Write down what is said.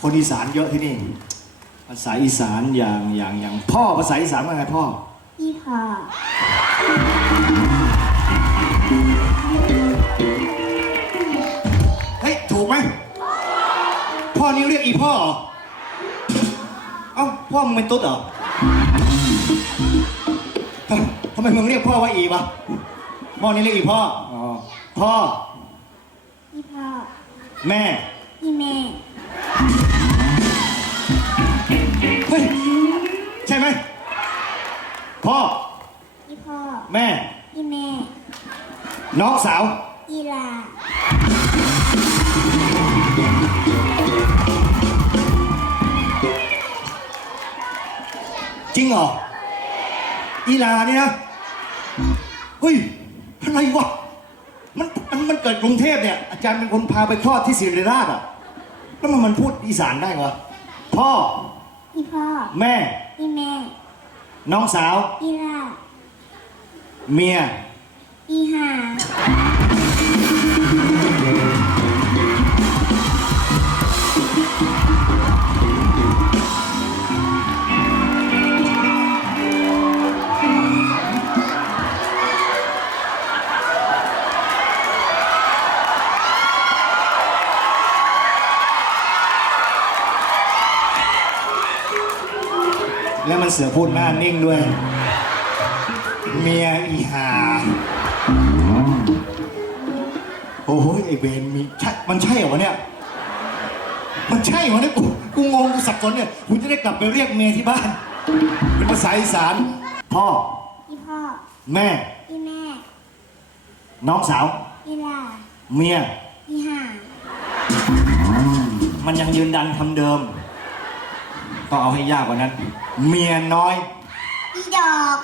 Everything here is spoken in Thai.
คนอีสานเยอะที่นี่ ภาษาอีสานอย่างอย่างอย่างพ่อภาษาอีสานว่าไงพ่อพี่พอเฮ้ยถูกไหมพ่อนี่เรียกอีพ่อเหรอเอ้าพ่อมึงเป็นตุ๊ดเหรอทำทำไมมึงเรียกพ่อว่าอีวะพ่อนี่เรียกอีพ่ออ๋อพ่อพี่พ่อแม่พี่แม่ ย ใช่ไหม พ่อพี่พ่อ แม่พี่แม่ น้องสาวพี่ลา จริงเหรอ อีลานี่นะ เฮ้ย อะไรวะ มันมันมันเกิดกรุงเทพเนี่ย อาจารย์เป็นคนพาไปคลอดที่ศิริราชอะ แล้วมันมันพูดอีสานได้เหรอ พ่อ พี่พ่อแม่ พี่แม่น้องสาว พี่ลาเมีย พี่หา แล้วมันเสือพูดหน้านิ่งด้วย เมียอีหา โอ้ยไอเวนมีใช่มันใช่เหรอวะเนี่ย มันใช่เหรอเนี่ยกูกูงงกูสับสนเนี่ยกูจะได้กลับไปเรียกเมียที่บ้าน เป็นภาษาอีสานพ่อพี่พ่อ แม่พี่แม่ น้องสาวพี่ลาเมียพี่หามันยังยืนดันคำเดิม ต้องเอาให้ยากกว่านั้น เมียน้อยดอก